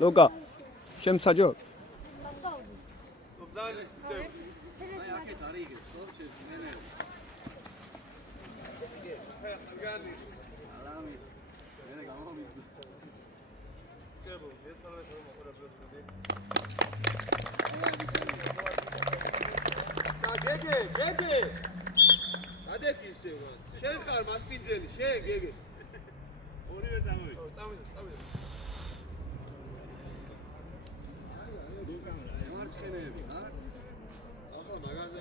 ლოკა შემსაჯო გეგე ადეთი ისე ვარ შენ ხარ მასპინძელი შენ გეგე ორივე წამოვიდა წამოვიდა მარცხენები რა ახლა მაგაზე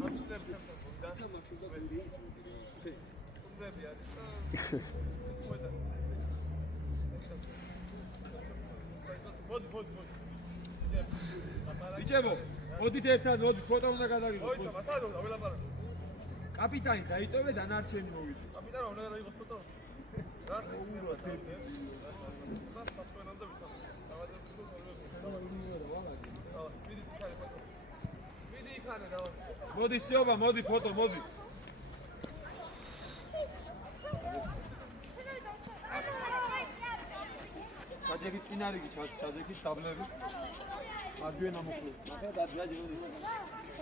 მოცულები და თამაშობდა გუნდი ცე გუნდები არის მოდი ბიჭებო მოდით ერთად მოდით ფოტო უნდა გადაგიღოთ ოიცა მასადო და ველაპარაკო კაპიტანი დაიტოვე დანარჩენი მოვიდე კაპიტანი უნდა დაიღოს ფოტო რა უურა თებია და სასწორანდა ვითარ ვიდი იქანე დავა მოდი სწიობა მოდი ფოტო მოდი საჯექი წინარიგი საჯექი დაბლები მარჯვენა მოხლი მაგა დაძაჯი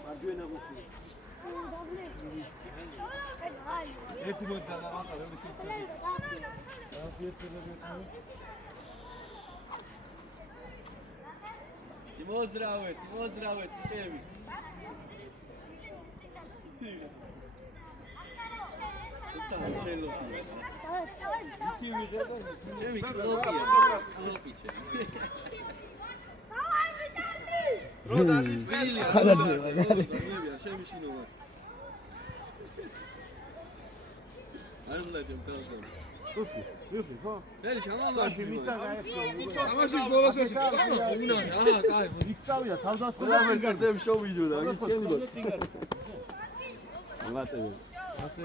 მარჯვენა მოხლი ერთი მოდი და მაგა რომ შემოძრავეთ ბიჭები ჩემი კლოპია კლოპი ჩემი ხანაძე მაგარი შემიშინოვა არ უნდა ჩემკალო Tuski, ვიხი ხო? ელი ჩამოვარდი მიცა გაიხსნა. თამაშის ბოლოს ეს უნდა აჰა, კაი. ისწავია თავდასხმა ყველაფერზე შოვიდო და ის კენდო. მოგატევი. ასე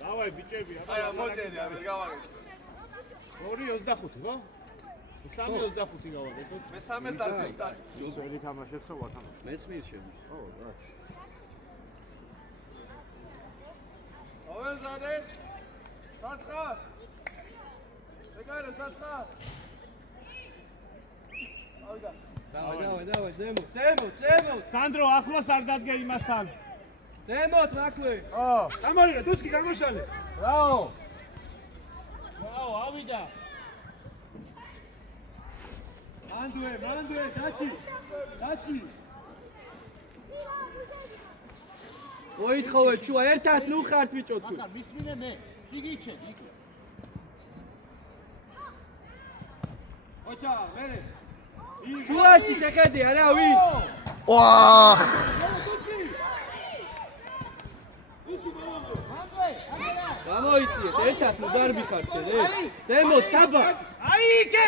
დავაი ბიჭები, აბა მოჭერი არ გავაგეთ. 2.25 ხო? 3.25 გავაგეთ. მე 3.10 წარ. ძველი თამაშებსო ვათამაშ. მეც მირჩევი. ო, რა. ავერზადე. Tatqa! Egare, tatqa! Alga. Davai, Zemo! სანდრო, ახლოს არ დადგე იმასთან. Zemo, თაქვე. ო, გამოვიდა, დუსკი გამოშალე. რაო. ვაუ, ავიდა. მანდუე, დაცი. მოითხოვეთ შუა ერთად ნუ ხართ ბიჭო თქვენ. ახლა მისმინე მე. იგიჩე, იგივე. ოჩა, მერე. შუაში შეხედი არა ვინ? ვაჰ გამოიწიეთ ერთად ნუ დარბი ხარ შენ ზემოთ საბა აი იგე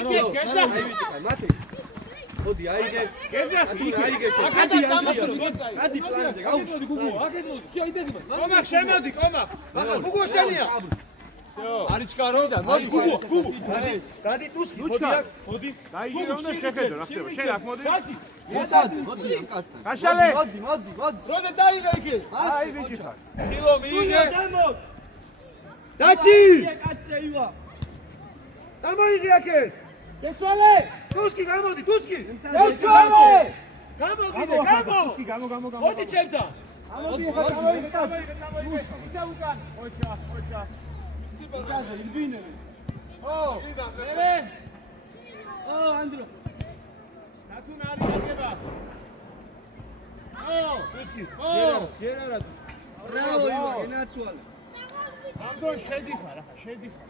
იგე გეცა მათე მოდი აიგე გეცა აიგე შენ ადი პლანზე გაუშვი გუგუ აქეთ მოდი შეიდედი კომახ შემოდი კომახ ახლა გუგუ შენია არიჩკარო მოდი გუგუ გადი ტუსკი მოდი დაიგე უნდა შეხედო რა ხდება შენ აქ მოდი მოდი ამ კაცთან გაშალე მოდი როზე დაიღე იქე აი ბიჭი ხარ ხილო მიიღე დაცი კაცე ივა დამოიღე აქეთ გესვალე ტუსკი გამოდი ტუსკი გესვალე გამო მოდი ჩემთან მოდი გამოიგე ისა უკან ოჩა ბაზაზე იბინე ო მერე ანდრო ნათუნ არის აგება ო ტუსკი გერარა ბრავო ივა ენაცვალა ანდრო შედიხარ ახლა შედიხარ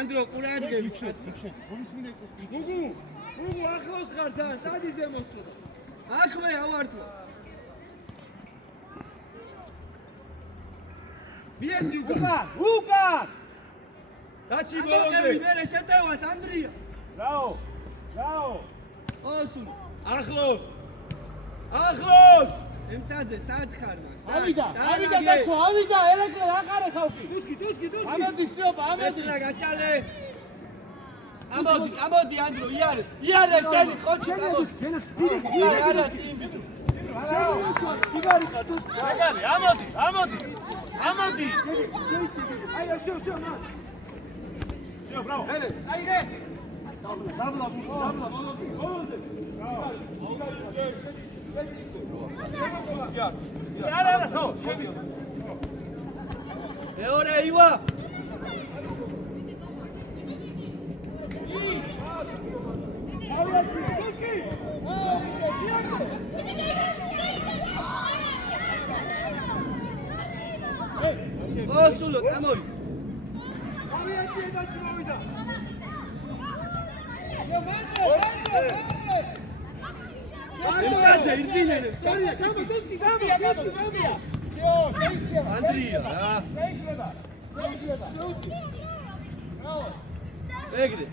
ანდრო ყურადღები იქშენ გულისმინე ტუსკი გუგუ ახლოს ხარ თან წადი ზემოწოდა აქვე ავარტვა ბიესი უკან დაცი ბოლომდე მერე შეტევას ანდრია რაო ოსუ ახლოს ემსაძე სად ხარ მაგ ავიდა დაცო ავიდა ელეკე აყარე ხავკი ტუსკი ამოდი სიობა ამოდი მეცხრა გაშალე ამოდი ანდრო იარე შენი ხოჩი წამოდი არა წინ ბიჭო სიგარი ამოდი ამოდი. აი შო მან. შო ბრავო. აი რე. დაბლა ბოლომდე. არა, ხო. მეორე ივა. Osulu, გამოი. ავიაცია დაცი მოვიდა. Emsadze, irdinele. Sorry, გამო, დოსკი, გამო. Andrija, რა. ეგრე.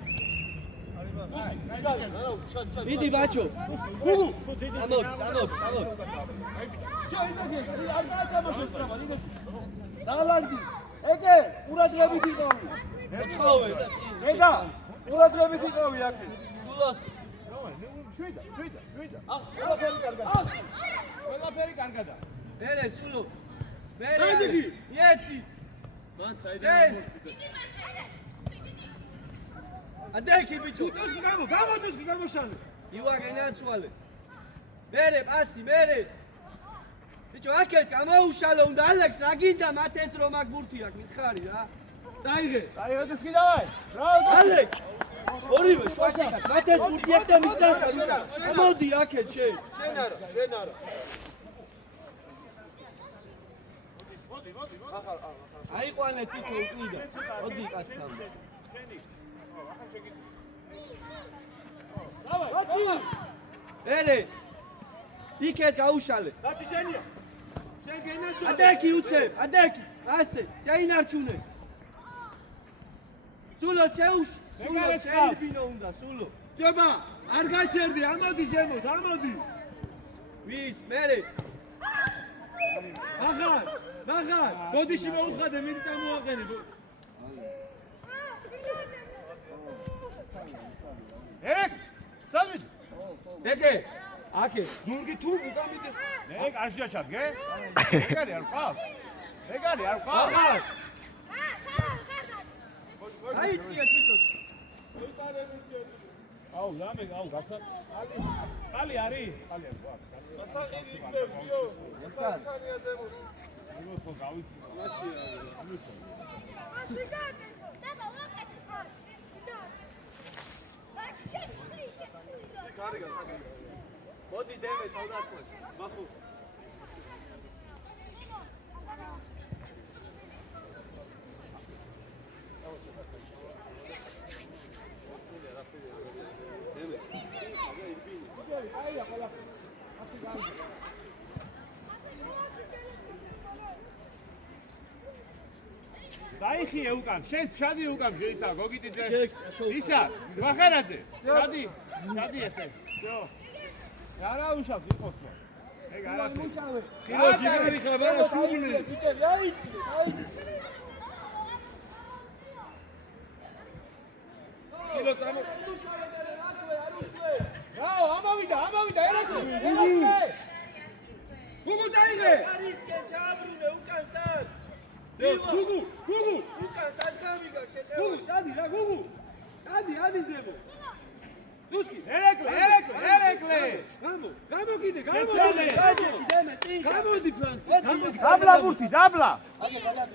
მიდი ბაჩო. ამოდი. დალაგდი. ეგე, ყურადღებით იყავი. ეთხოვე. ეგა, ყურადღებით იყავი აქ. სულას. შვიდა. ყველაფერი კარგადა. მერე სულო. მერე. იეცი. მან საიდან. ადექი ბიჭო. დოსკი გამოშალე. ივა გენაცვალე. მერე პასი, მერე. ბიჭო, აქეთ გამოუშალე, უნდა ალექს რა გინდა მათ ეს რომ აქ ბურთი აქვს, მითხარი რა. წაიღე. დოსკი დავაი. ბრავო. ალექ. ორივე შვაში ხარ. მათ ეს ბურთი აქვს და მის დახარ. მოდი აქეთ შენ. შენ არა. აიყვანე თითო უკნიდა. მოდი კაცთან. დავაი. ერე. იქეთ გაუშალე. დაცი შენია. შენ გენასო. ადექი უცებ, ადექი. ასე, შეინარჩუნე. სულო შეუშ. სულო შეინბინო უნდა, სულო. ჯობა, არ გაშერდი, ამოდი ზემოთ, ამოდი. ვის, მერე. ნახარ, გოდიში მოუხადე, მიდი წამოაყენე. ეკ, სალმიდი. ეგე, აქე, ზურგი თუ უკამიდე. ეკ, არშია ჩადგე? ეგარი არ ყავს. ახალ. აი წია თვითონ. აუ, გასა. წყალი არის? წყალი არის, ვარ. მასაყინი მოსან. ხო, გავიცი. მაშინ მოდი დემე საუდასკოში. მახუ. დაიხიე უკან, შენ შადი უკან შეისა, გოგიტიძე. ისა, ვახერაძე. შადი ესე. всё. არა უშავს იყოს ხო. ეგ არა უშავე. ხილო ჯიგარი ხება რა შუბლი. ბიჭები, აიცი. ხილო წამო. რაო, ამოვიდა, ერაგო. გუგუ წაიღე. არისკენ ჩააბრუნე უკან სად. გუგუ. უკან სად გამიგა შეტევა. გუგუ, შადი რა გუგუ. შადი ზემო. დუსკი, ერეკლე. გამო კიდე. გამოდი ფრანსი. დაბლა ბურთი, დაბლა.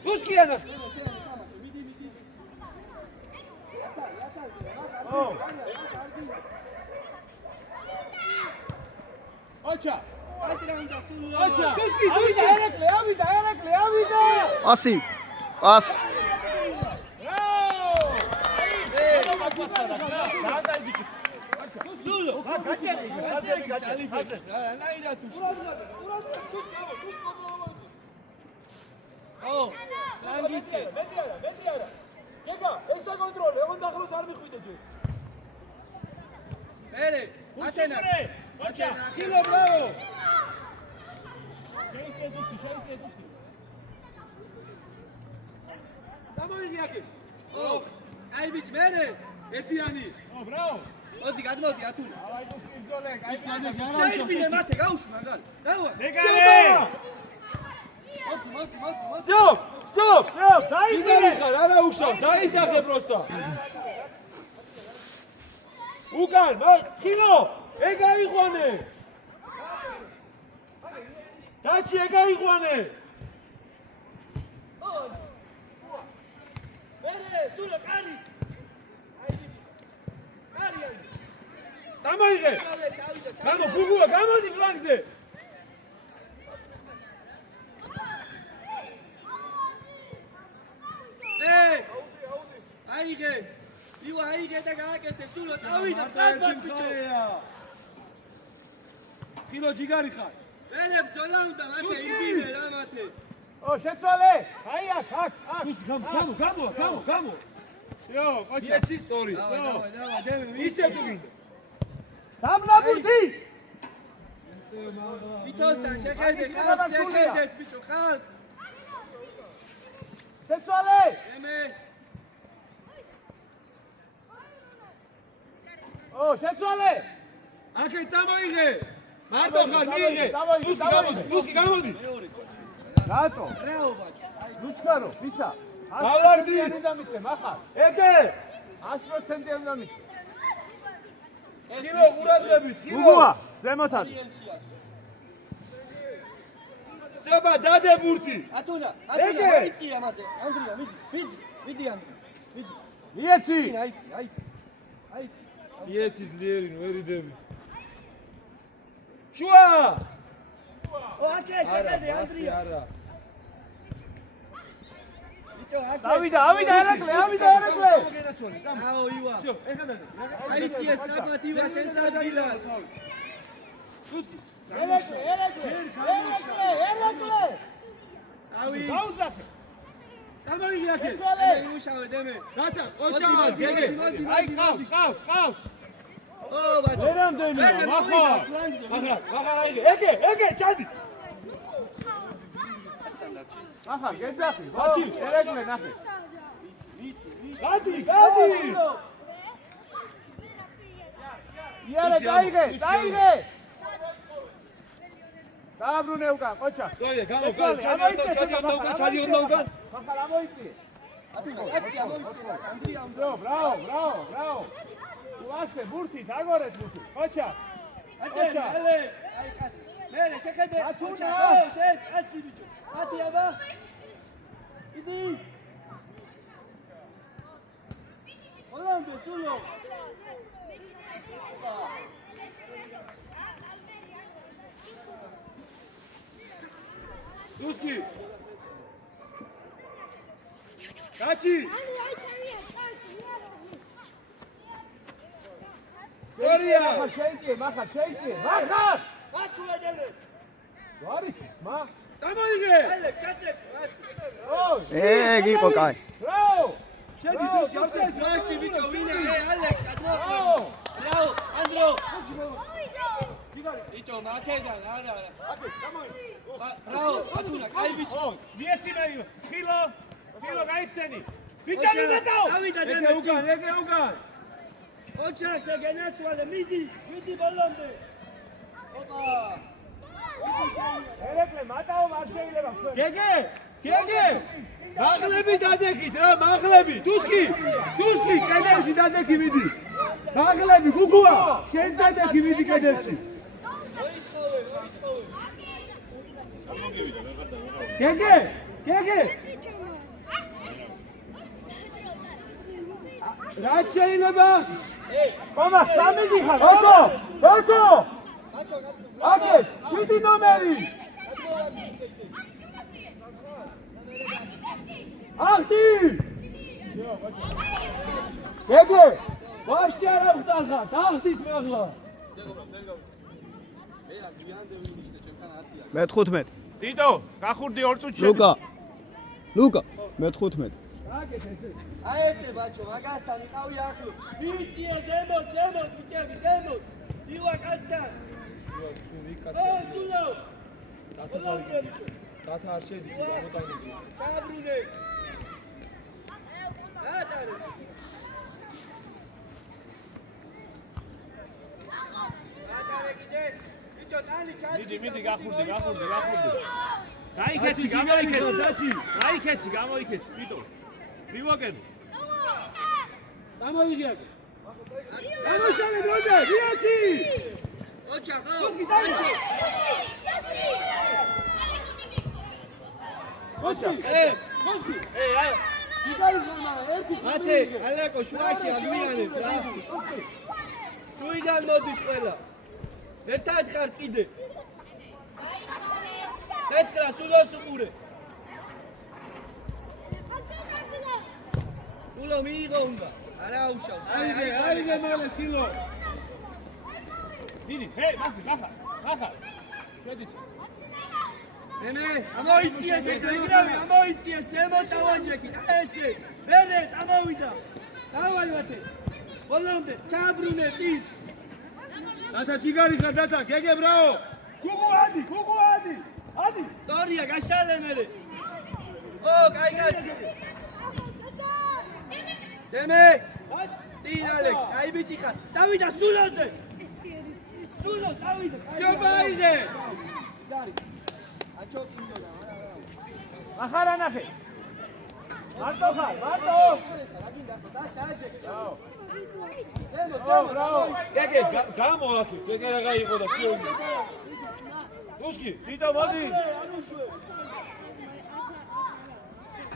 დუსკი ანა. ო. ოჩა. ოჩა. დუსკი. ავიდა. პასი. სულო. გაჭერი. ნაირა თუ. ო, ლანგისკე. მეტი არა. გეგა, ესა კონტროლე, ოღონდ ახლოს არ მიხვიდე ჯერ. ერე, ათენა. ხილო, ბრავო. შეიცე დუსკი. გამოვიდი აქ. ო, აი ბიჭ, მერე, ერთიანი. ო, ბრავო. მოდი, გადმოდი ათული. აი დუსკი ბძოლე, შეიფინე მათე, გაუშვი მაგალ. დავა. მეგარე. Stop! Stop! Stop, დაიწყე. ჯიგარი ხარ, არა უშავ, დაისახე პროსტა. უკან, ხინო, ეგ აიყვანე. დაჩი ეგ აიყვანე. დამაიღე. გამო, გუგუა, გამოდი ფლანგზე. აიღე ივა აიღე და გააკეთე სულო წავიდა წავიდა ბიჭო ხილო ჯიგარი ხარ ვერე ბძოლა უნდა მათე იბივე რა მათე ო შეცვალე აი აქ გამო იო ყოჩა იცი სწორი დავა დემე ისე თუ გინდა დამნაბურდი ვიტოსთან შეხედე ხალხს შეხედეთ ბიჭო ხალხს შეცვალე დემე ო შეცვალე აქე წამოიღე მარტო ხარ მიიღე დუსკი გამოდი რატო რაობა ლუჩკარო ვისა გავარდი დამიცე მახარ ეგე 100% უნდა მიცე ხილო ყურადღებით გუგუა ზემოთად ზება დადე ბურთი ათუნა ეგე! აიცი ამაზე ანდრია მიდი ანდრია მიდი მიეცი აიცი იესის ლიერი ვერიდები შუა ო აკე შეხედე ანდრია არა ბიჭო აკე ავიდა ერაკლე მოგენაცვალე წამ აო ივა შო ეხლა და აიცი ეს წაბათ ივა შენს ადგილას ერაკლე ავი დაუძახე გამოვიდი აქე შეცვალე იმუშავე დემე რაცა ოჩავა გეგე აი ყავს ო ბაჭო ვერამდენია მახარ მახარ აიღე ეგე ჩადი მახარ გეძახი ბაჩი ერაკლე ნახე გადი იარე დაიღე დააბრუნე უკან ყოჩა სწორია გამო ჩადი უკან მახარ ამოიწი ათუნა აცი ამოიწი ანდრია ბრავო უასე ბურთით აგორეთ ბურთი ყოჩა ათე ალე აი კაცი მერე შეხედე ათუნა შენ კაცი ბიჭო ათი აბა იდი ოლანდე სულო დუსკი გაჩი სწორია მახარ ათუნა დემე ვარის მა წამოიღე ალე კაცი ეგ იყო კაი. ბრავო შედი დუსკი ავსეს მაშინ ბიჭო ვინა ალექს გადმოყო რაო ანდრო ბიჭო მაქედან არა რაო ათუნა კაი ბიჭო მიესიმერი ხილო გაიქცენი ბიჭანი მეტაო წავიდა ეგე უკან ოჩახე გენაცვალე მიდი ბოლომდე ოპა ერეკლე მატაო არ შეიძლება გეგე მაღლები დადექით რა მაღლები დუსკი კედელში დადექი მიდი მაღლები გუგუა შენ დადექი მიდი კედელში გეგე რა შეიძლება ყომა სამი გიხარ ოკო აკე 7 ნომერი ახტი გეგე ვაფშე არ აღტახა დახტით მაღლა მე-15. დიდო გახურდი 2 წუთში ლუკა მე-15. აი ესე ბაჭო მაგასთან იყავი ახლო ვიცია ზემოთ ბიჭები ზემოთ ივა კაცთან ო სულო დათა არ შედის გამოტანილი გაბრუნე რატარე კიდე ბიჭო ტალი ჩადი მიდი გახურდი გაიქეცი, გამოიქეცი. გაიქეცი, გამოიქეცი, თვითო. მივაგენ. გამოვიღე. გამოსალე დროზე, ვიაცი! ოჩა, ხო. მოსკი. აი. იგარის მამა, ერთი. მათე, ალაკო შუაში აგვიანებს რა. შუიდან მოდის ყველა. ერთად ხართ კიდე. ეცხრა სულოს უყურე. სულო მიიღო უნდა. არა უშავს. აიგე მალე კილო. მინი, ჰეი, მასი, ნახა. შედის. ნენე, ამოიციეთ ეს ეგრავი, ამოიციეთ, ზემოთ დავანჯექით. ესე, ვერე, წამოვიდა. დავაი მათე. ბოლომდე, ჩააბრუნე წინ. დათა ჯიგარი ხარ დათა, გეგე ბრაო. გუგუ ადი. ადი. სწორია, გაშალე მერე. ო, კაი კაცი. დემე, წინ ალექს, კაი ბიჭი ხარ. წავიდა სულოზე. სულო, წავიდა. ჯობაიღე. დარი. აჩოქინდოდა. ახარა ნახე. მარტო ხარ. რაგინდა, დააჯექი. რაო. ზემო, გეგე, გამო აქ, გეგე რაღა იყო და ქიონი. უსკი, თვითო მოდი.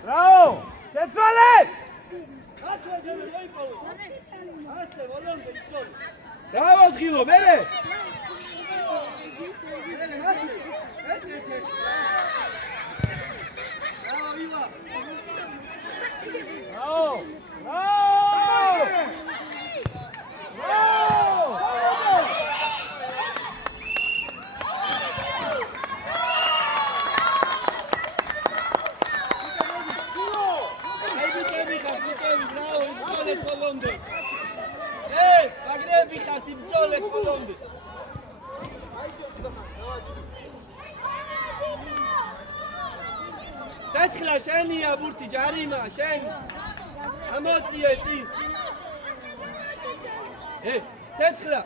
რაო, შეცვალე. ასე დემე მოიპოვე. ასე, ბოლომდე იცოლე. დავაძღილო, მერე. მერე, მათე. ეთე. რაო, ივა. რაო. აგრები ხართ იმწოლეთ ბოლომდე. ცეცხლა შენია ბურთი ჯარიმა შენი. ამოწიე წინ. ცეცხლა.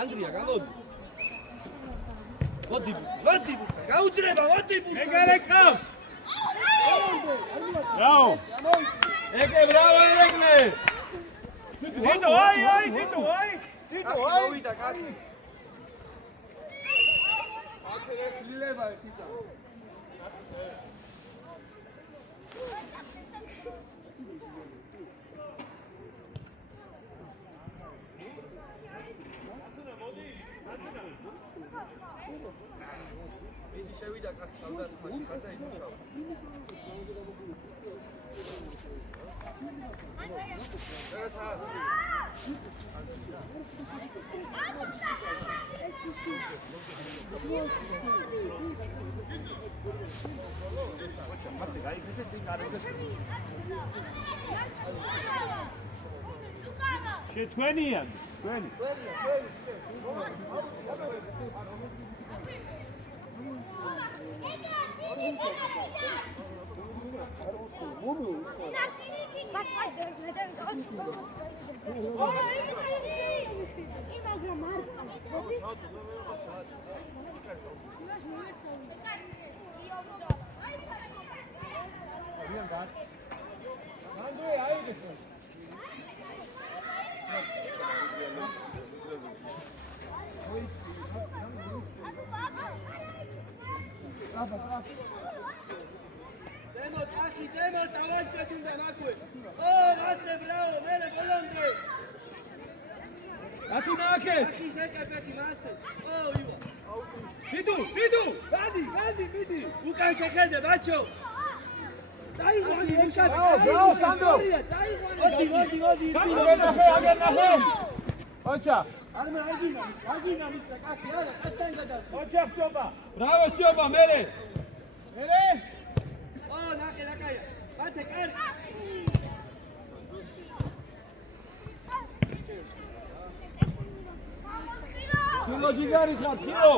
ანდრია გამოდი. მოდი. გაუძრება, მოდი. ეგარე ყავს. რაო. ეგე ბრაო ერეგლე. თვითო, აი. მოვიდა კაცი. დილება ფიცა. ეს შევიდა კაცი თავდასხმაში ხარ და იმუშავა. მასე გაიქეცე წინ გარეჯეს. შეთქვენიან, თქვენი. ზემო დავაშკეთუნდა მაქვე. ო, ასე ბრაო, მერე ბოლომდე. ათი ნახე. ახი შეკეფეთი მასე. ო, ივა. ფიდუ, მიდი. უკან შეხედე, ბაჩო. წაიღვანი ერთად. ბრაო, სანდრო. მოდი. აგერ ნახე. ოჩა. არმა აგინა მისლა კაცი, არა, კაცთან გადადა. ოჩა ხსობა. ბრავო, სიობა, მერე. მერე. ო, ნახე, ნაკაია. მათე კარი. კილო ჯიგარი ხარ, კილო.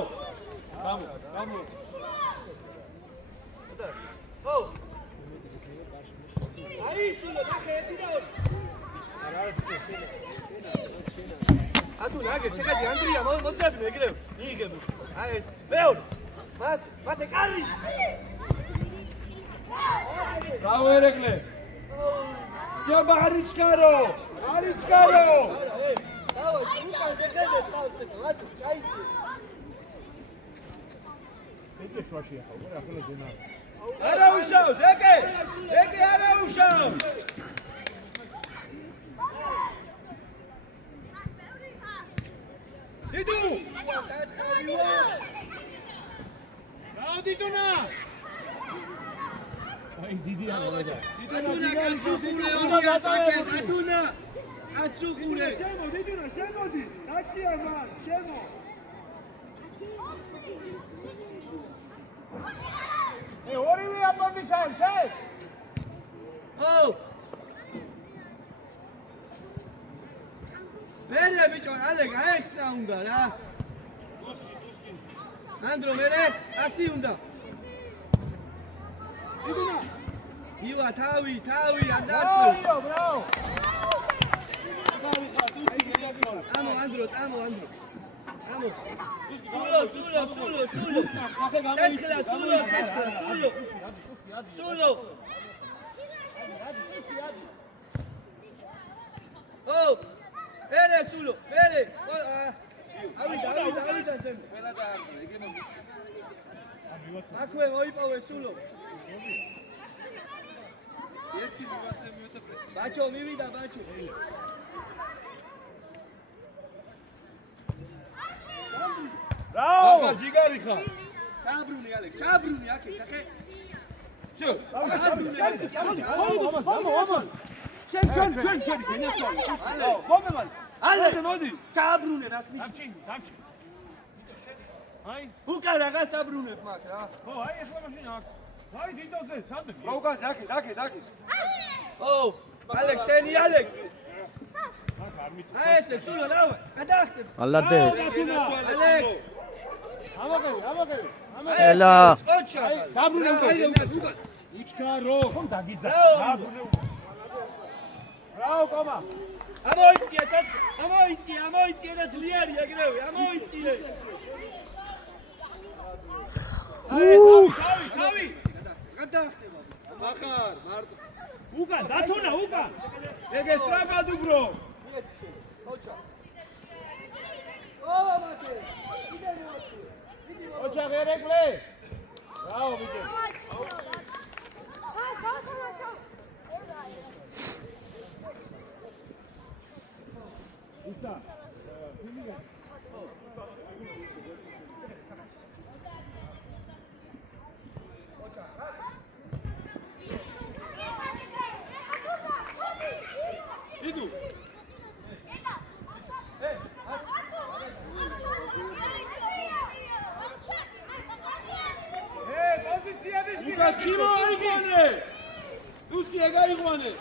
გამო. ო. აი, სულო, ნახე, ერთი და ორი. ათუ ნაგე, შეკადი ანდრია, მოძებნე ეგრევე. მიიგებო. აი ეს, მეორე. მას მათე კარი ბრავო ერეკლე всё ბარიჩკარო ბარიჩკარო დავай უკან შეხედე თავზე ლაჭი ჩაისე ეს შვაშია ხო რა ახლა ზენა არა უშავს ეკე არა უშავს დიდუ სათხარია გაუ დიდონა აი დიდი აღარა ატუნა კაცუყურე ორი ასაკეთ ატუნა კაცუყურე შემოდი დიდუნა შემოდი დაცია მან შემო ორივე აბონი ჩაი ო მერე ბიჭო ალეგ აექსნა უნდა რა ანდრო მერე ასი უნდა დიდუნა ივა თავი არ დარტყო ბრავო ამო ანდრო ამო სულო ცეცხლა სულო ო ერე სულო ერე ავიდა ზემე ყველა დაარტყა იგი მომიცი აქვე მოიპოვე სულო ერთი მივასე მიოთე პრესი ბაჩო მივიდა ბაჩო ბრავო ახლა ჯიგარი ხარ ჩაბრუნე ალეკ ჩაბრუნე აქეთ ახე всё ამო ჩვენ გენაცვალე ალე მომემან ალე მოდი ჩაბრუნე რას ნიშნავს დამჩი აი უკან რაღაც აბრუნებ მაგ რა ხო აი ეს მაშინა აქ აი დიდოზე სადმე მოუკას აქეთ ო ალექ შენი ალექს აქ არ მიცი აი ესე სულო რავა გადაახტებ ალადეც ალექს ამაგები ელა ოჩა დაბრუნე აი უკან უჩქარო ხომ დაგიძა რაო. დაბრუნე რაო კომა ამოიწია ცაცხა ამოიწია და ძლიერი ეგრევე ამოიწიე თავი გადაახტება ახარ მარტო უკან დათუნა უკან ეგ ეს რა გადუგრო ოჩა ო მათე იდე მოაჩი ოჩა ღერეკლე რაო ბიჭო ისა იდუ პოზიციების უკან ხიმა აიყვანე დუსკი ეგ აიყვანე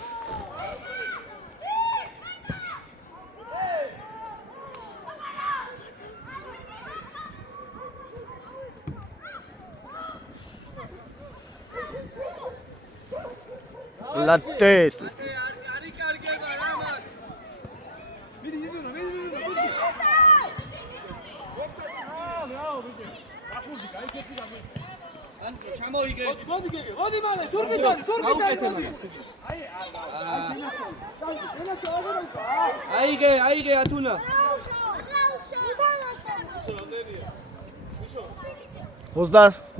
ლატეს არი კარგება რა მაგ მიდი დიდუნა რაო ბიჭო აფუძი გაიქეცი გამი ანკო ჩამოიგე მოდი გეგე მოდი მალე თურქიტანი აიგე ათუნა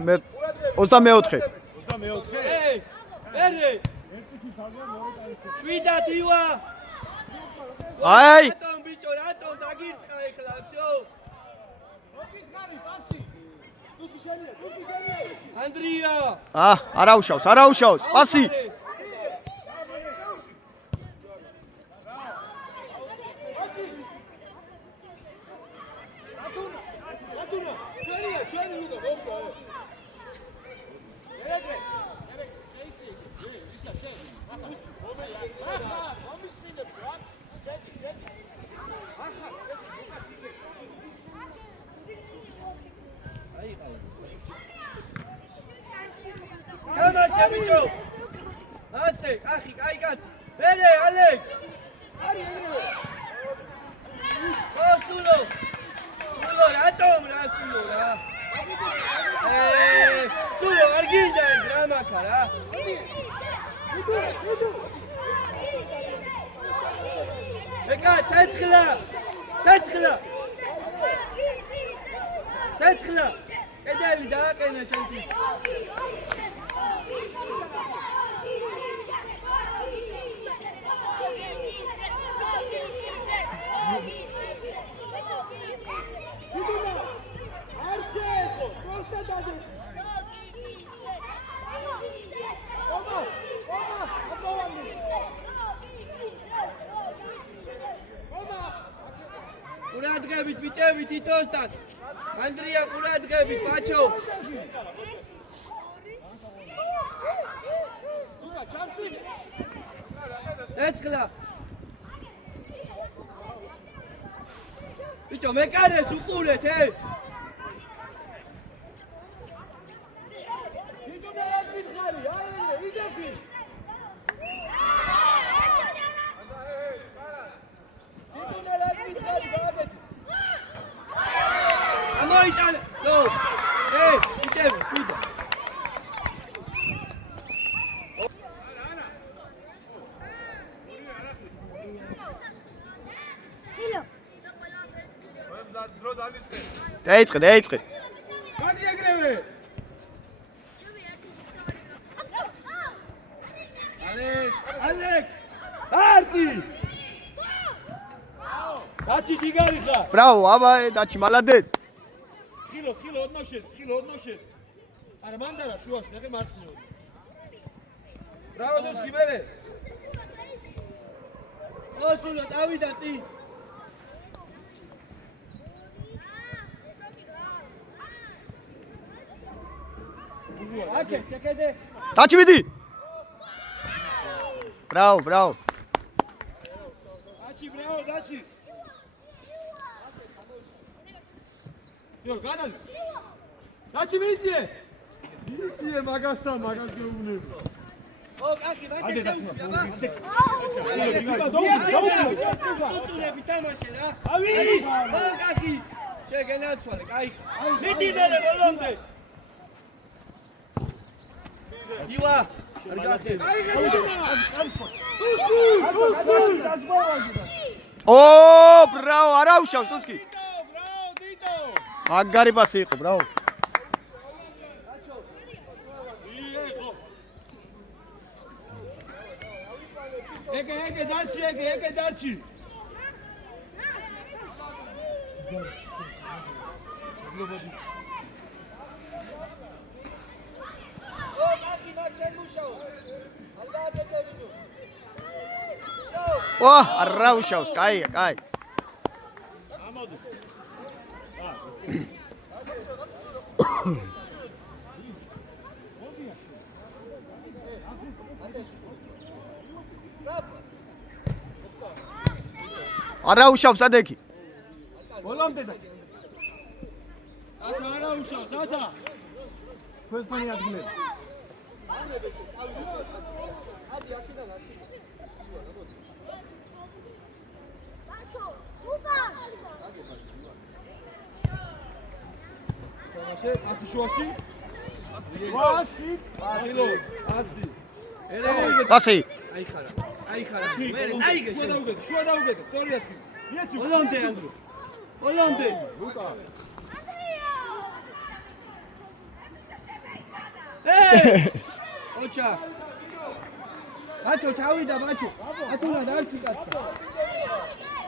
მე 24 ერე შვიდათ ივა აი რატომ ბიჭო რატომ დაგირთხა ეხლა всё ანდრია არაუშავს პასი ატუნა ჩვენი ლუკა მოვიდა თამაშე ბიჭო ასე ახი კაი კაცი ერე ალექს არი ეგრევე ო სულო რატომ რა სულო რა სულო არ გინდა ეგ რა მაქა რა ეკა ცეცხლა კედელი დააყენა შენთვის ყურადღებით ბიჭები თითოსთან ანდრია ყურადღებით ბაჩო ეცხლა ბიჭო მეკარეს უყურეთ ამოიტანე სო ბიჭები შვიდა დაიწყე გადი ეგრევე ალეკ არტი დაჩი ჯიგარი ხარ Bravo, აბა დაჩი მალადეც. ხილო ოდნოშეთ არა მანდარა შუაში ნახე მარცხნივ ბრავო დოსკი მერე ოსულო წავიდა წინ აკე ჩეკედე დაჩი მიდი. Bravo. დაჩი ძო განან დაჩი მიიწიე მაგასთან მაგას გეუბნები ო კახი ვაკე შევსვი აბა წუწუნები თამაშე რა ო კახი შეგენაცვალე კაი მიდი მერე ბოლომდე ივა არ გახდე ო, bravo, არა უშავს თუსკი. მაგარი პასი იყო, bravo. ეგე დარჩი ო კახი მაჩენ მუშაო არ გააგებინო ვა, არა უშავს, კაი. არა უშავს ადექი. ბოლომდე და არა უშავს ათა ყველფანი ადგილები. ადი აქედან აქ ასი შუაში ხილო ასი პასი. აიხარა მერე წაიგე შუა დაუგეთო სწორი ადგილი ბოლომდე ანდრო ბოლომდე ოჩა ბაჩო ჩავიდა ბაჩო ათუნა დარჩი კაცო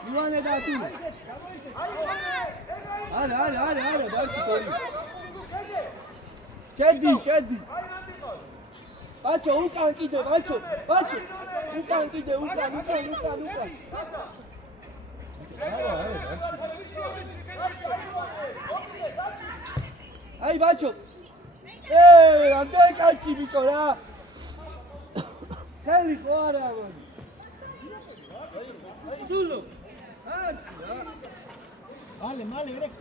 ივანე და ათუნა არა დარჩი კორი შედი ბაჩო უკან კიდე ბაჩო უკან კიდე უკან აი ბაჩო ამდენ კაცი ბიჭო რა ხელი ხო არა მოდი სულო მალე რეკ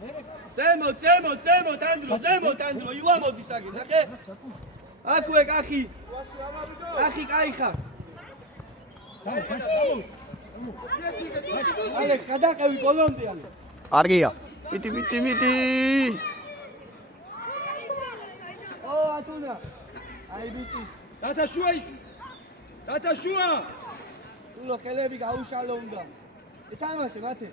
ზემო ტანდრო ივა მოდის აგე ნახე აკვე კახი კაი ხარ ალექს გადაყევი ბოლომდე ალე კარგია. მიდი. თუნა. აი ბიჭი. დათაშუა ის. დათაშუა. სულო ხელები გაუშალო უნდა. ეთამაშე მათე.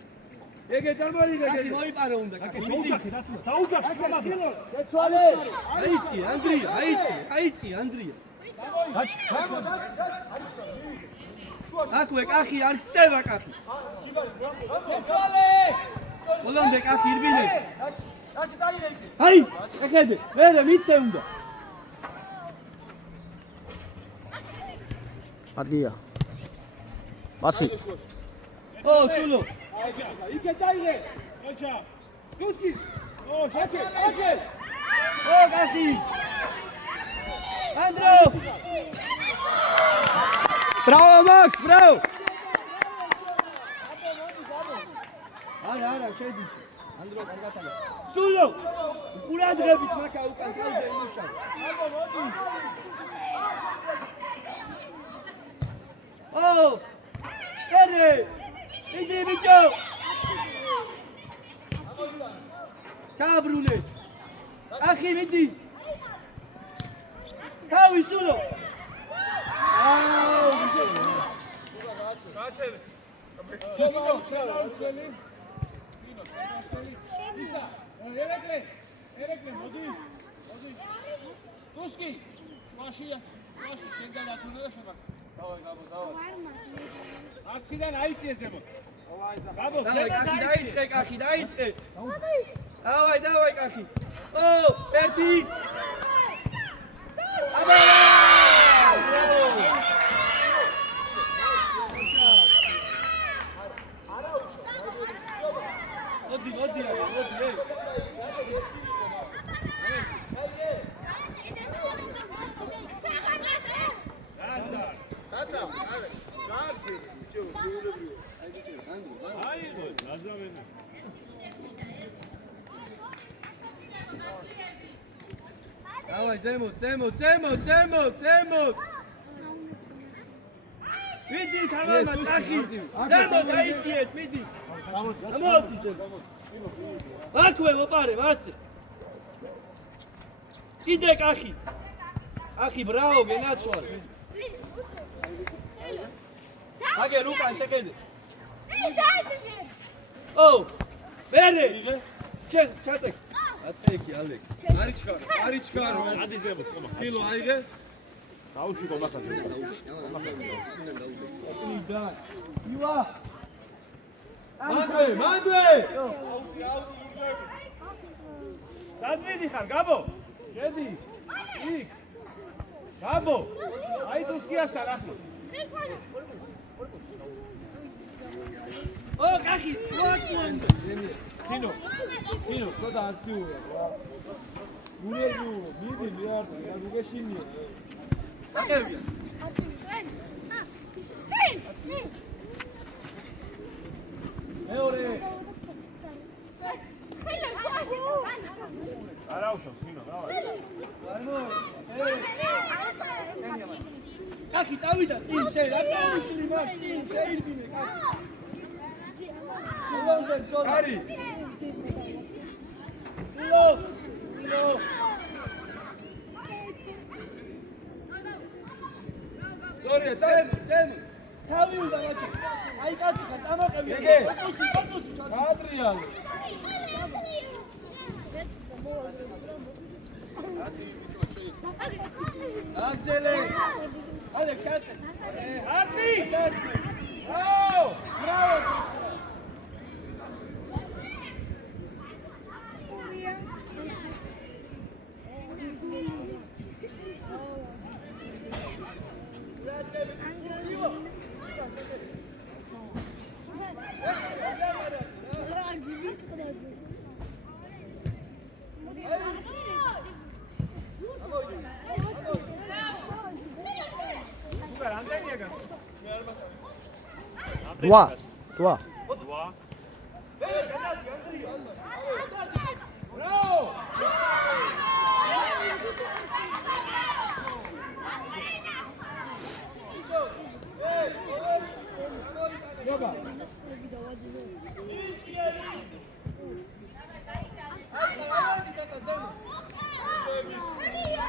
ეგე წარმარიდა გელი. მოიპარო უნდა. დაუძახე რა თქმა დაუძახე ხომაგა ეცვალე. აიცი ანდრია, აიცი ანდრია. აკვე კახი არ წევა კახი. ეცვალე. ბოლომდე კახი ირბინეს. აი, შეხედე, მერე მიცე უნდა. ადგია პასი ო, სულო. იქე წაიღე. ოჩა. გუსკი. ო, შეკე, შეკე. ო, კახი. ანდრო. ბრავო მაქს ბრავო არა, შედის. ანდრო კარგატანა. სულო. ყურადღებით მაქა უკან თავზე იმუშავ. ო! ერე! იდი ბიჭო! გაბრუნე. ახი მიდი. თავი სულო. აუ, ბიჭო. ისა, ერეკლე, მოდი. გუსკი, მაშია, შენგან ათუნა და შეგაცხ. დავай. არციდან აიწიე ზემოთ. გაბო, დავай, კახი, დაიწყე. დავай, კახი. ო, ერთი. აბა! მოდი, ე. დავай, ზემოთ. მიდი, თამამად, კახი. ზემოთ აიციეთ, მიდი. გამოდი ზემოთ. აკვე მოპარე, მასე. იდე კახი. ახი, ბრავო, გენაცვალ. აგე რუკან შეხედე. ო, მერე. ჩაწეკ. აცეკი, ალექს. არიჩქარო. ადი ზემოთ, ხომ. კილო აიღე. დაუშვი გომახაზე. და. ივა. მანდვე. დადვიდი ხარ, გაბო. შედი. იქ. გაბო. აი დუსკიასთან ახლა. ო, კახი, მოაკვანდა. კინო, ცოტა აქტიურია. გუნერგიურო, მიდი მიარდა, გაგეშინია. დაგევია. მეორე. არა უშავს, ნინო, დავай. კახი, წავიდა წინ, შენ რა წავიშლი მაგ წინ, შეირბინე კახი. არი. სულო. ზორია, თავი უნდა მაჩა. აი კაცი ხა წამოყევი. ეგე. კაკუსი. გაადრიალე. აგძელე. ალე კაცი. არტი! აუ! ბრავო. Два.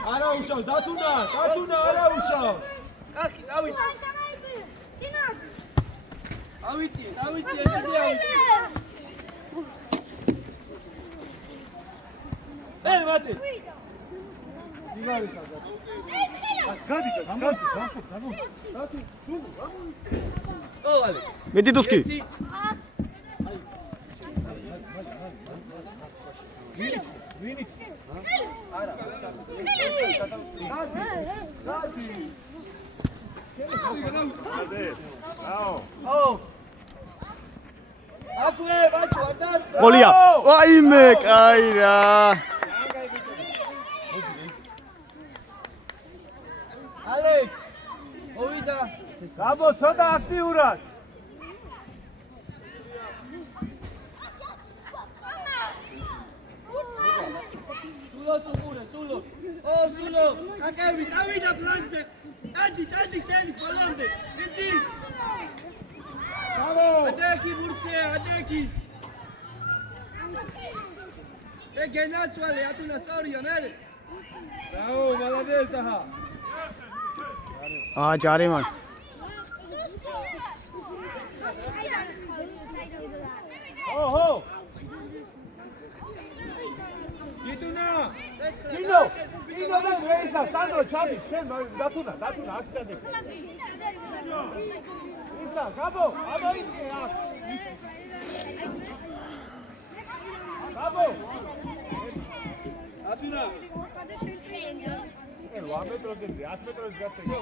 არა უშავს, დათუნა, არა უშავს. კახი, დავიცი. ავიცი, ესეთი ავიცი. მათე. მედიდუსკი. გოლია. ვაიმე, კაი რა. ალექს. მოვიდა. გაბო, ცოტა აქტიურად. სულო. სულო. აკევი, დავიდა ფლანგზე. დადი შენი ბოლომდე. მიდი. გაბო. ადეკი ბურცე, ადეკი. გენაცვალე ატუნა სწორია მერე. ბრავო, მალადეს დაჰა. ჯარიმან. ოჰო. გიტუნა. ინო და მეისა, სანდრო ჩადის, შენ დათუნა, აქ ჩადე. ისა, გაბო, აბა იცი აქ. გაბო. ატუნა. 8 მეტროზე, 100 მეტროზე გასწრებო.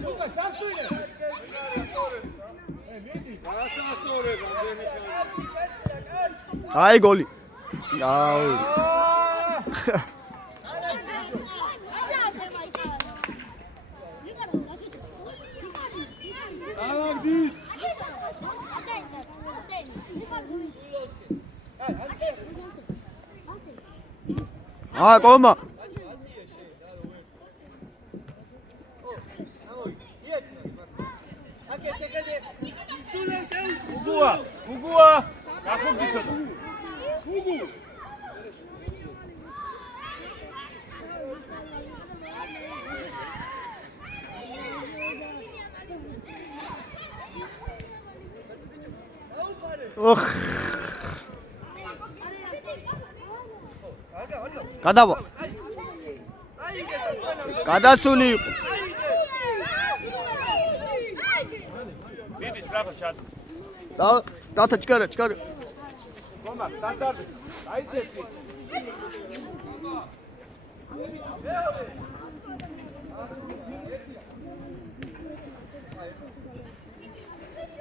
სულა, ჩასწრინე. მიდი. გასასწორებ ამდენი ხანი. აი გოლი. აუ. ალაგდი. კომა. გუგუა. გახო გიცოდა. გუგუ. ოხ. გადავა. გადასული. მიდი, ბრavo, ჩად. დათა ჭკარა. კომა, სტანდარტი. აიცესი.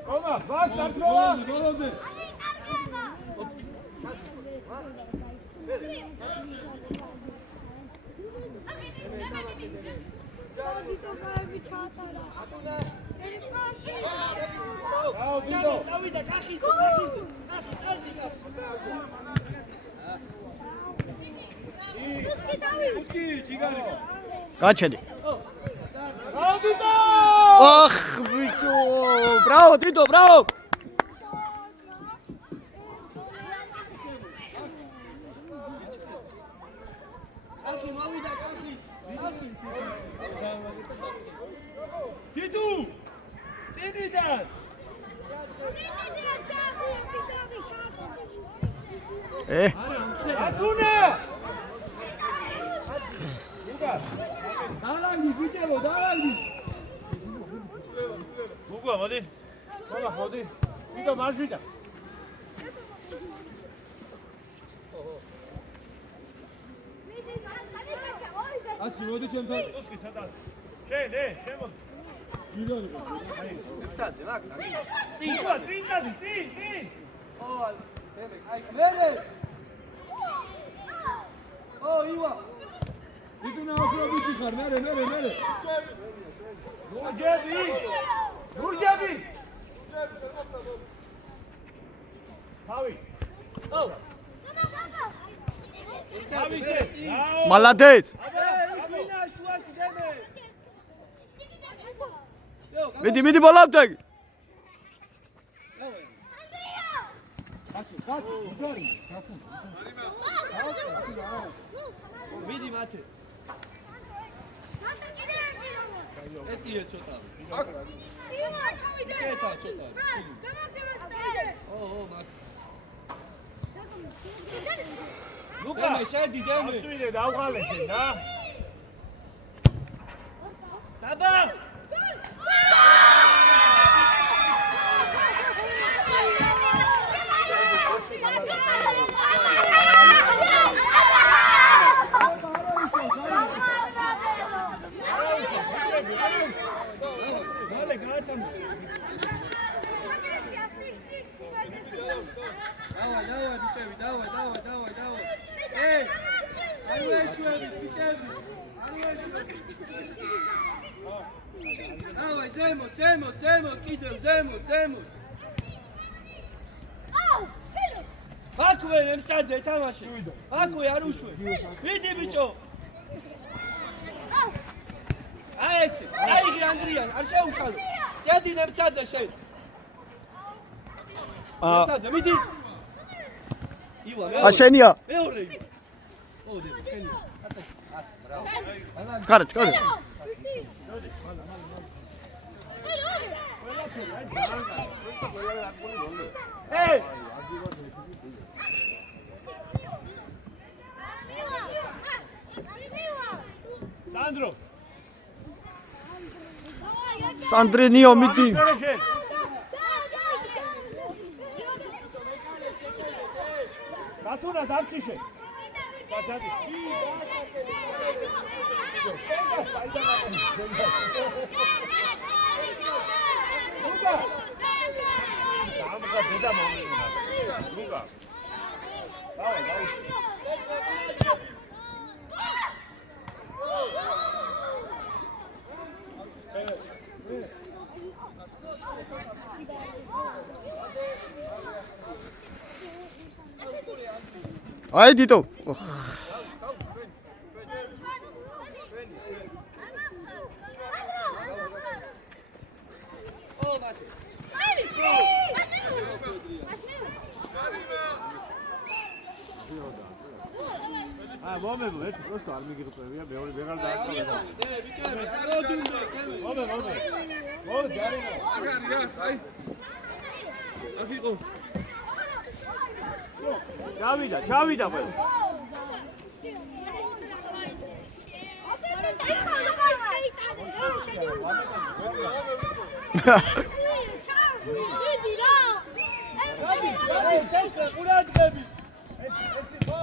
კომა, ბაქ სამტროა. ბოლომდე. გაჩენე. გავდიდო! ახ, ბიჭო! ბრავო, დიდო, ბრავო! კახი მოვიდა, კახი. დიდუ! წინიდან! ატუნე! დალანგი, ბიჭებო, დალანგი! გუგუა, მოდი. კომა, მოდი. ვიდო მარჯვიდან. აცი, მოდი ჩემთან. უსკი ცოტა. შენ, შემოდი. გიგონი. ეცაზე, მაგ. წინ. მერე. ივა. დიდუნა ოქრო ბიჭი ხარ, მერე. გურჯები. თავი. მალადეთ. მიდი ბოლავდე. ანდრია. მიდი მათე. ეწიე ცოტა. კეთა ცოტა. მაგ. ლუკა, შედი დემე. ავტვიდე დავყალე შენ და. დაბა. Давай, бичеви, давай. Эй! Арвешуები, бичеvi. Арвешუები. Давай, ზემოთ, კიდევ ზემოთ. ბაქვე ემსაძე თამაში. ბაქვე არ უშვე. მიდი ბიჭო. აი ეს, აიღი ანდრიან, არ შეუშალო. ჯედი ემსაძე შენ. ემსაძე, მიდი. აშენია. მეორე. ოდე, შენი. ას, ბრავო. კარაჭ. Hey! სანდრო. სანდრენიო მიდი. გათუნა დამჭიშე. გაჭადი. ლუკა. ამგა დედა მომინა. ლუკა. დავай. აი დიტო. მომებო, ერთი просто არ მიგიღწევია, მეორე ვეღარ დაასწავლე. ბიჭები, მოდუნდე, მომე. მოდი, ჯარინა. აი. აფიყო. ჩავიდა ყველა. ყურადღები. ეს ხო?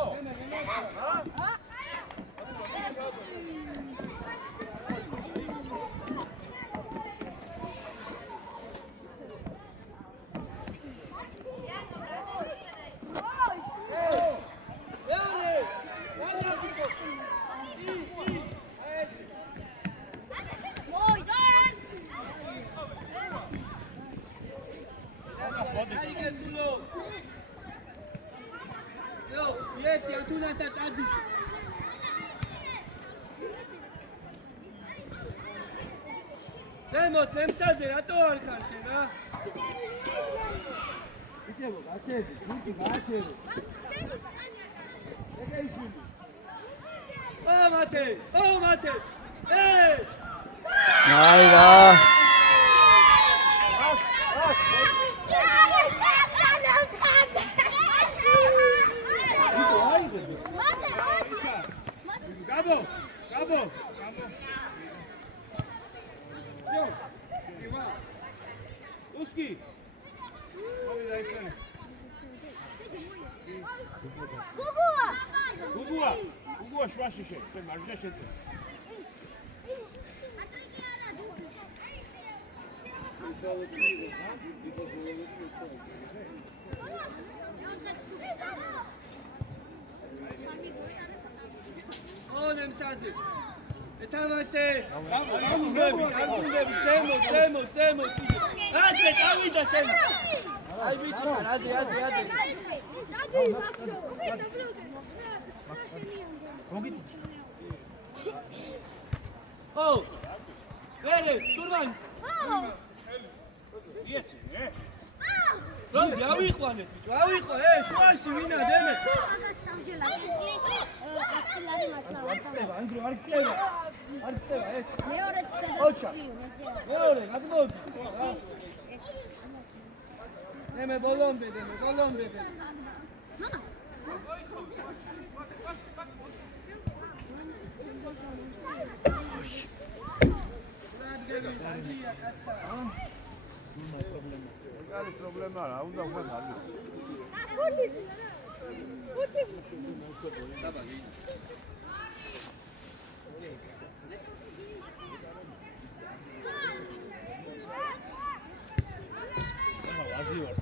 ზემოთ ნემსაძე რატო არ ხარ შენ რა? ბიჭებო, გაჩერდი, გუნდი გაჩერდი. ეგეიშვილი. ო მათე. ეი! აი რა. Gabo. Uski. Gugua შუაშიშე, ჩვენ მარჯვენა შეწე. ნემსაძე. ეთამაშე. გამუნდები, ზემოთ. ასე წავიდა შენ. აი ბიჭი, ადი. ო! ვერე, სურმან. იეცი, როზი ავიყვანეთ ბიჭო ავიყვა შუაში ვინა დემე აგას სამჯერა კეთილი ასილარი მართლა ანდრო არ ხდება ეს მეორეც ოჩა. დედოფლი მეორე გადმოდი დემე ბოლომდე მამა არის პრობლემა რა უნდა უკან არის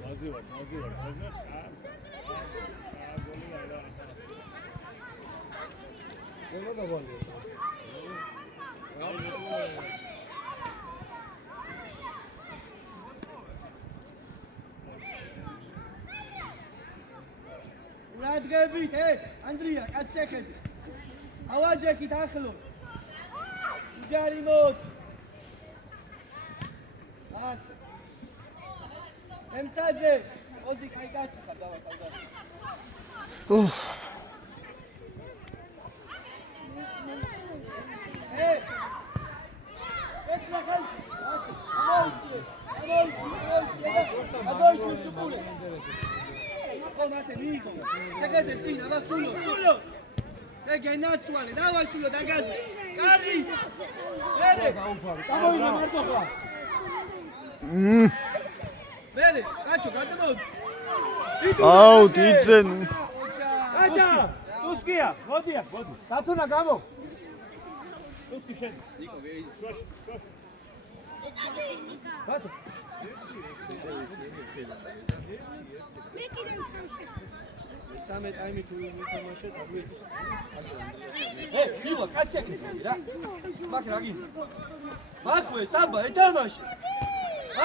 ვაზი ვარ რადგებით ანდრია კაც შეხედე ავაჯექით ახლო იჯარი მოთ ასე ემსაძე ოდი კაი კაცი ხარ დავათავდა ეს ნახალ ასე ამოიწე სუპულე Pomate Nico, te zina, va sullo. Te che nazionale, dai sullo da casa. Cari! Bene! Bene, faccio, guarda აუ დიძენ აჯა უსკია მოდია დათუნა გამო უსკი შენ Nico, vedi? ბატო Same time tu თამაშე დავიეც. ივა, კაცი რა. მაგ რაგი. მაქვე საბა ეთამაშე.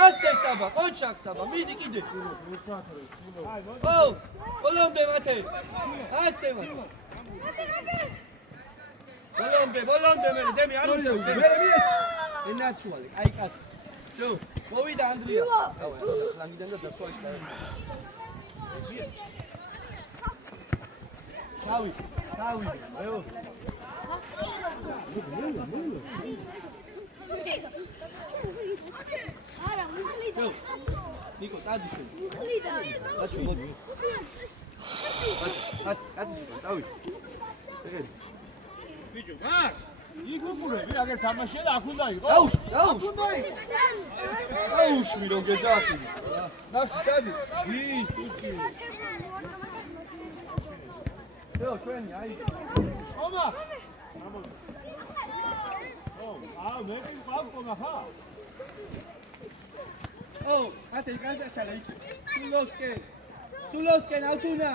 ასე საბა, ყოჩაკ საბა, მიდი კიდე. ო, ბოლომდე მათე. ასე მათე. ბოლომდე მე დემი არ უშევდე. მე მიეს. ენაცვალი, აი კაცი. ჯო, მოვიდა ანდრია. დავა, ლანგიდან და დასვაში და. Tavi. Ayo. არა მუკლიდა Nico, დადის. მუკლიდა აჩუ მოდი. აცი სულ დავი. ეგრე. ბიჭო გაქს იქ უყურები აგერ თამაშია და აქ უნდა იყო დაუშვი. დაუშვი რომ გეძახი. ნახე დადი. ის უსკი. Yo, ჩვენი აი. ომა მე ვიყავ ყომა ხა ო, ათე კანდა შალა იქ. სულოსკენ ავტუნა.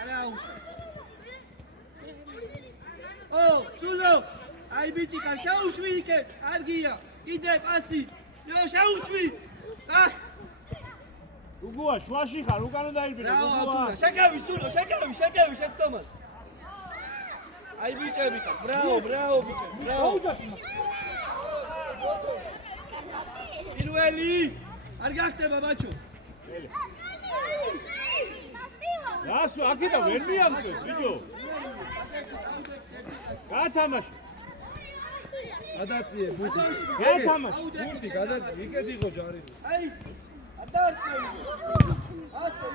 არაუშ. ო, სულო. აი ბიჭი ხარ შაუშვი იქე. არგია. კიდე პასი. Yo, შაუშვი. აჰ უგუა შუაში ხარ უკან უნდა იბირო უგუა შეკავი სულო შეკავი შეცდომას აი ბიჭები ხარ ბრავო ბიჭები ბრავო პირველი არ გახდება ბაჩო რასო აქედა ვერ მიამწე ბიჭო გათამაშე გადაციე ბურთი გადაციე იქეთ იყო ჯარი აი ატარწევი ასე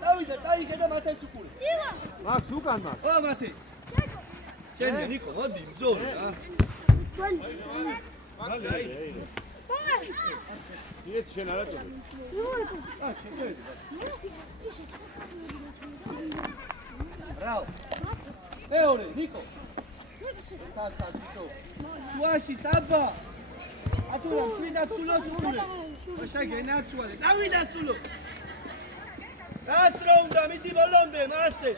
დავიდა წაიღება მათეს უკული მაქს უკან მაქს ო მათე ჩენე ნიკო მოდი მძორი რა მალე ეს შენ არა წოდე რაო მეორე ნიკო სანტა ნიკო შუაში საბა ატურა შვიდად სულოს უკურე შეგე ნაცვალე დავიდა სულო რას რომ და მიდი ბოლომდე მასე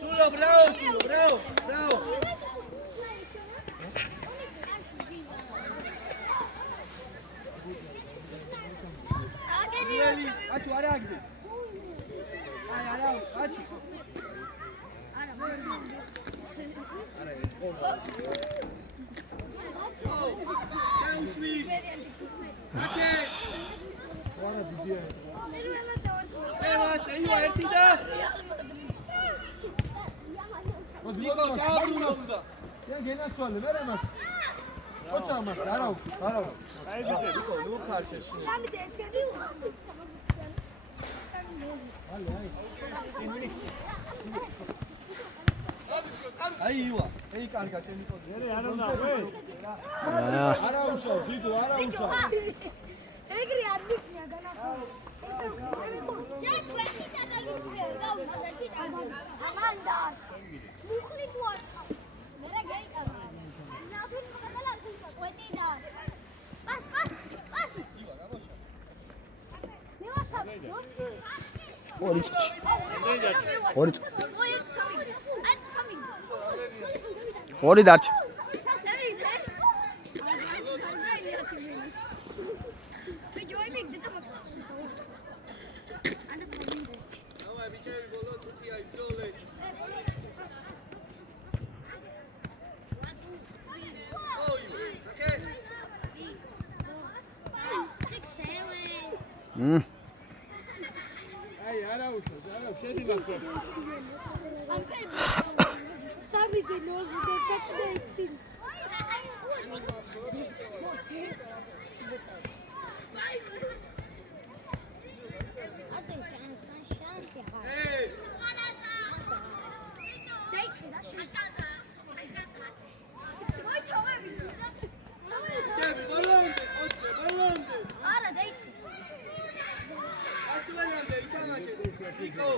სულო ბრავო აჩუ არა აგდე არა, აჩი. არა, მოწმეს. შეუშვი. აკე. ევას, ეივა ერთი და. ნიკო, ჩააბრუნა უნდა. Я გენაცვალე, მე რამაც. ოჩა მას, არა უკ, არა უკ. დაიბიდე. ნიკო, ნუ ხარ შეშინე. აი ივა, ეი კარგა შენ ნიკო. მე არ უნდა ვე. არა უშავ, დიდო, არა უშავ. ეგრე არ მიქნია განახლა. ამანდა. მუხლი მოარტყა. მე რა გაიტანა. ნადუნ მოგადალა ყვეტიდა. პას. პასი. მე ვასაბ. ორი წუთი. ორი დარჩა. დავაი ბიჭები ბოლო წუთია იბრძოლეთ. აი არა უშავს, არა შედი მაგას. სამი ნოზი და კაცდეიცი. ჯები ბოლომდე, ოჩე ბოლომდე. არა დაიწყე. ასტუელამდე ითამაშეთ. ნიკო.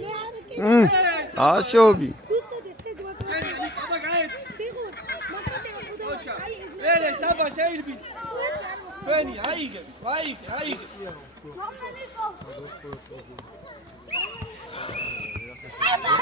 მე არ აშობი. ჯერი ნიკო და გაეცი. გიგურ. ოჩა. მერე საბა შეირბი. ჩვენი აიგე, აიგე. მამანიკო. აბა